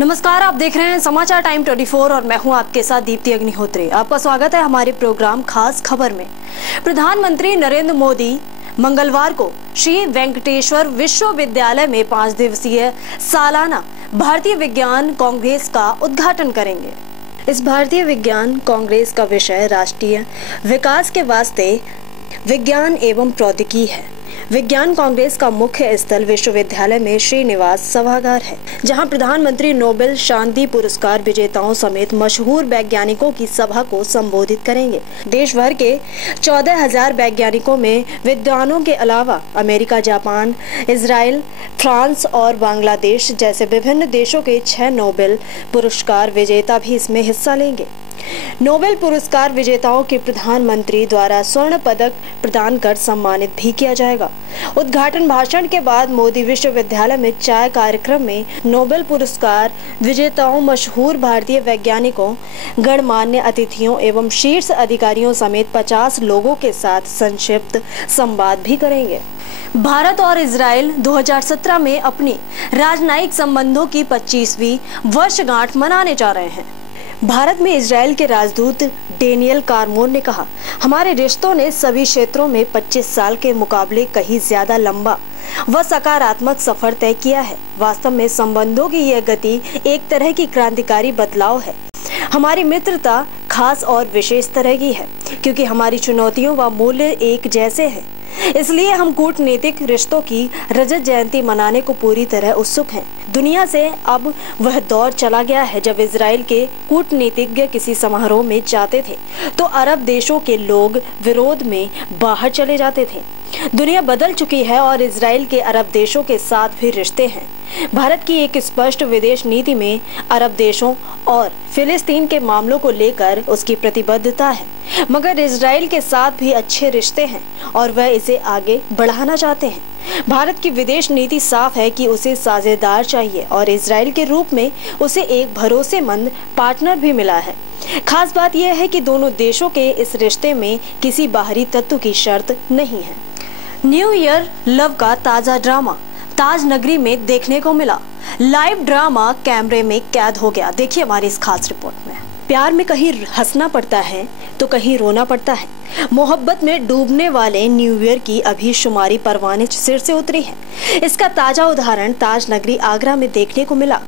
नमस्कार, आप देख रहे हैं समाचार टाइम 24 और मैं हूं आपके साथ दीप्ति अग्निहोत्री। आपका स्वागत है हमारे प्रोग्राम खास खबर में। प्रधानमंत्री नरेंद्र मोदी मंगलवार को श्री वेंकटेश्वर विश्वविद्यालय में 5 दिवसीय सालाना भारतीय विज्ञान कांग्रेस का उद्घाटन करेंगे। इस भारतीय विज्ञान कांग्रेस का विषय राष्ट्रीय विकास के वास्ते विज्ञान एवं प्रौद्योगिकी है। विज्ञान कांग्रेस का मुख्य स्थल विश्वविद्यालय में श्रीनिवास सभागार है, जहां प्रधानमंत्री नोबेल शांति पुरस्कार विजेताओं समेत मशहूर वैज्ञानिकों की सभा को संबोधित करेंगे। देश भर के 14,000 वैज्ञानिकों में विद्वानों के अलावा अमेरिका, जापान, इजराइल, फ्रांस और बांग्लादेश जैसे विभिन्न देशों के 6 नोबेल पुरस्कार विजेता भी इसमें हिस्सा लेंगे। नोबेल पुरस्कार विजेताओं के प्रधानमंत्री द्वारा स्वर्ण पदक प्रदान कर सम्मानित भी किया जाएगा। उद्घाटन भाषण के बाद मोदी विश्वविद्यालय में चाय कार्यक्रम में नोबेल पुरस्कार विजेताओं, मशहूर भारतीय वैज्ञानिकों, गणमान्य अतिथियों एवं शीर्ष अधिकारियों समेत 50 लोगों के साथ संक्षिप्त संवाद भी करेंगे। भारत और इजराइल 2017 में अपनी राजनयिक संबंधों की 25वीं वर्षगांठ मनाने जा रहे हैं। भारत में इजराइल के राजदूत डेनियल कारमोन ने कहा, हमारे रिश्तों ने सभी क्षेत्रों में 25 साल के मुकाबले कहीं ज्यादा लंबा व सकारात्मक सफर तय किया है। वास्तव में संबंधों की यह गति एक तरह की क्रांतिकारी बदलाव है। हमारी मित्रता खास और विशेष तरह की है, क्योंकि हमारी चुनौतियों व मूल्य एक जैसे हैं। इसलिए हम कूटनीतिक रिश्तों की रजत जयंती मनाने को पूरी तरह उत्सुक हैं। दुनिया से अब वह दौर चला गया है जब इजराइल के कूटनीतिज्ञ किसी समारोह में जाते थे तो अरब देशों के लोग विरोध में बाहर चले जाते थे। दुनिया बदल चुकी है और इजराइल के अरब देशों के साथ भी रिश्ते हैं। भारत की एक स्पष्ट विदेश नीति में अरब देशों और फिलिस्तीन के मामलों को लेकर उसकी प्रतिबद्धता है, मगर इजराइल के साथ भी अच्छे रिश्ते हैं और वह इसे आगे बढ़ाना चाहते हैं। भारत की विदेश नीति साफ है कि उसे साझेदार चाहिए और इजराइल के रूप में उसे एक भरोसेमंद पार्टनर भी मिला है। खास बात यह है कि दोनों देशों के इस रिश्ते में किसी बाहरी तत्व की शर्त नहीं है। न्यू ईयर लव का ताजा ड्रामा ताज नगरी में देखने को मिला। लाइव ड्रामा कैमरे में कैद हो गया। देखिए हमारी इस खास रिपोर्ट में। प्यार में कहीं हंसना पड़ता है तो कहीं रोना पड़ता है। मोहब्बत में डूबने वाले न्यू ईयर की अभी शुमारी परवाने सिर से उतरी है। इसका ताजा उदाहरण ताज नगरी आगरा में देखने को मिला,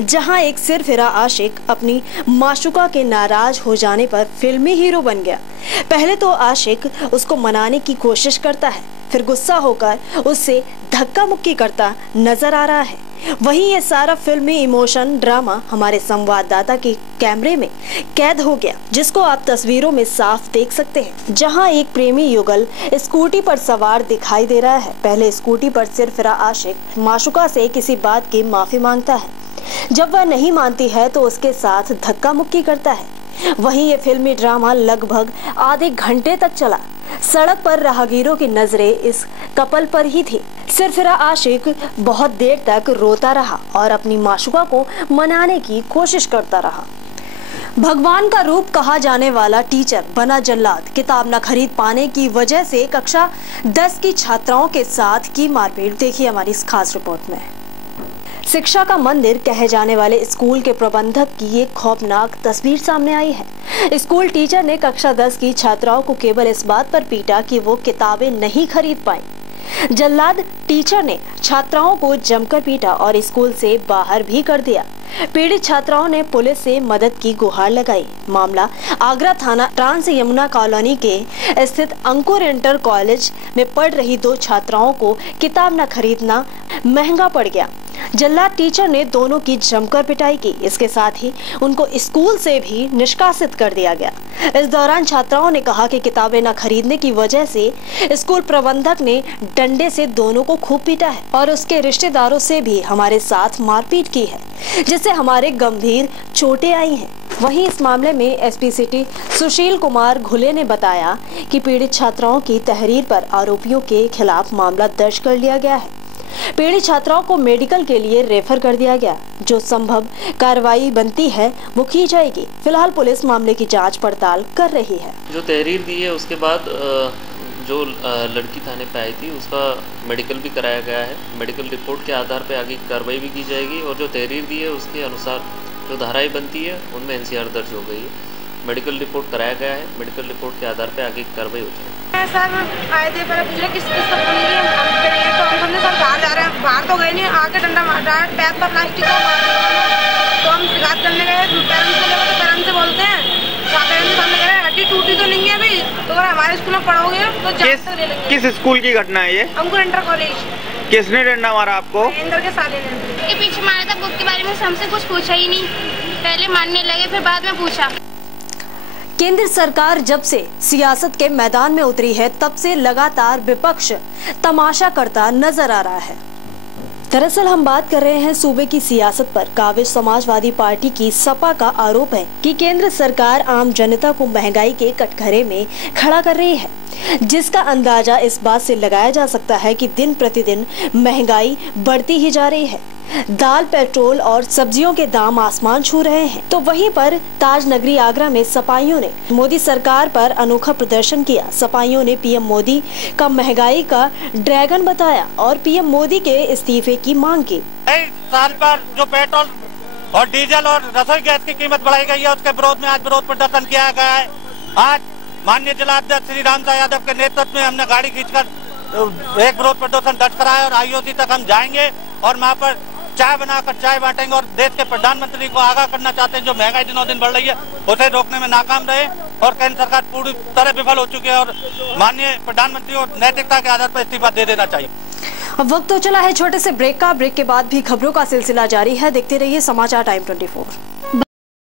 जहां एक सिरफिरा आशिक अपनी माशुका के नाराज हो जाने पर फिल्मी हीरो बन गया। पहले तो आशिक उसको मनाने की कोशिश करता है, फिर गुस्सा होकर उससे धक्का मुक्की करता नजर आ रहा है। वहीं ये सारा फिल्मी इमोशन ड्रामा हमारे संवाददाता के कैमरे में कैद हो गया, जिसको आप तस्वीरों में साफ देख सकते हैं, जहां एक प्रेमी युगल स्कूटी पर सवार दिखाई दे रहा है। पहले स्कूटी पर सिरफिरा आशिक माशुका से किसी बात की माफी मांगता है। जब वह नहीं मानती है तो उसके साथ धक्का मुक्की करता है। वहीं ये फिल्मी ड्रामा लगभग आधे घंटे तक चला। सड़क पर राहगीरों की नजरें इस कपल पर ही थी। सिरफिरा आशिक बहुत देर तक रोता रहा और अपनी माशुका को मनाने की कोशिश करता रहा। भगवान का रूप कहा जाने वाला टीचर बना जल्लाद। किताब न खरीद पाने की वजह से कक्षा 10 की छात्राओं के साथ की मारपीट। देखिए हमारी इस खास रिपोर्ट में। शिक्षा का मंदिर कहे जाने वाले स्कूल के प्रबंधक की एक खौफनाक तस्वीर सामने आई है। स्कूल टीचर ने कक्षा 10 की छात्राओं को केवल इस बात पर पीटा कि वो किताबें नहीं खरीद पाई। जल्लाद टीचर ने छात्राओं को जमकर पीटा और स्कूल से बाहर भी कर दिया। पीड़ित छात्राओं ने पुलिस से मदद की गुहार लगाई। मामला आगरा थाना ट्रांस यमुना कॉलोनी के स्थित अंकुर इंटर कॉलेज में पढ़ रही 2 छात्राओं को किताब न खरीदना महंगा पड़ गया। जल्लाद टीचर ने दोनों की जमकर पिटाई की। इसके साथ ही उनको स्कूल से भी निष्कासित कर दिया गया। इस दौरान छात्राओं ने कहा कि किताबें न खरीदने की वजह से स्कूल प्रबंधक ने डंडे से दोनों को खूब पीटा है और उसके रिश्तेदारों से भी हमारे साथ मारपीट की है, जिससे हमारे गंभीर चोटें आई हैं। वहीं इस मामले में एसपी सिटी सुशील कुमार घुले ने बताया कि पीड़ित छात्राओं की तहरीर पर आरोपियों के खिलाफ मामला दर्ज कर लिया गया है। पीड़ित छात्राओं को मेडिकल के लिए रेफर कर दिया गया। जो संभव कार्रवाई बनती है वो की जाएगी। फिलहाल पुलिस मामले की जांच पड़ताल कर रही है। जो तहरीर दी है उसके बाद जो लड़की थाने पे आई थी उसका मेडिकल भी कराया गया है। मेडिकल रिपोर्ट के आधार पे आगे कार्रवाई भी की जाएगी और जो तहरीर दी है उसके अनुसार जो धाराएं बनती है उनमें एनसीआर दर्ज हो गई है। मेडिकल रिपोर्ट कराया गया है, मेडिकल रिपोर्ट के आधार पे आगे कार्रवाई हो जाएगी। सर आए थे पर पूछे किस को फोन किए तो हम समझे सर बाहर जा रहे हैं, बाहर तो गए नहीं, आके डंडा मारा पैर पर प्लास्टिक का तो हम शिकायत करने गए पेरेंट्स को, तो पेरेंट्स से बोलते हैं पेरेंट्स सामने कह रहे हैं हड्डी टूटी तो नहीं है अभी, तो अगर हमारे स्कूल में पढ़ोगे तो जांच ले लेंगे। किस स्कूल की घटना है ये? अंकुर इंटर कॉलेज। किसने डंडा मारा आपको? इंदर के साले ने। के पीछे मारा था, बुक के बारे में हमसे कुछ पूछा ही नहीं, पहले मारने लगे फिर बाद में पूछा। केंद्र सरकार जब से सियासत के मैदान में उतरी है तब से लगातार विपक्ष तमाशा करता नजर आ रहा है। दरअसल हम बात कर रहे हैं सूबे की सियासत पर। काबिज समाजवादी पार्टी की सपा का आरोप है कि केंद्र सरकार आम जनता को महंगाई के कटघरे में खड़ा कर रही है, जिसका अंदाजा इस बात से लगाया जा सकता है कि दिन प्रतिदिन महंगाई बढ़ती ही जा रही है। दाल, पेट्रोल और सब्जियों के दाम आसमान छू रहे हैं। तो वहीं पर ताज नगरी आगरा में सपाइयों ने मोदी सरकार पर अनोखा प्रदर्शन किया। सपाइयों ने पीएम मोदी का महंगाई का ड्रैगन बताया और पीएम मोदी के इस्तीफे की मांग की। साल पर जो पेट्रोल और डीजल और रसोई गैस की कीमत बढ़ाई गई है उसके विरोध में आज विरोध प्रदर्शन किया गया है। आज माननीय जिलाध्यक्ष श्री राम यादव के नेतृत्व में हमने गाड़ी खींचकर एक विरोध प्रदर्शन दर्ज कराया और आईओसी तक हम जाएंगे और वहाँ पर चाय बनाकर चाय बांटेंगे और देश के प्रधानमंत्री को आगाह करना चाहते हैं जो महंगाई दिनों दिन बढ़ रही है उसे रोकने में नाकाम रहे और केंद्र सरकार पूरी तरह विफल हो चुकी है और माननीय प्रधानमंत्री को नैतिकता के आधार पर इस्तीफा दे देना चाहिए। अब वक्त तो चला है छोटे से ब्रेक का। ब्रेक के बाद भी खबरों का सिलसिला जारी है। देखते रहिए समाचार टाइम 24।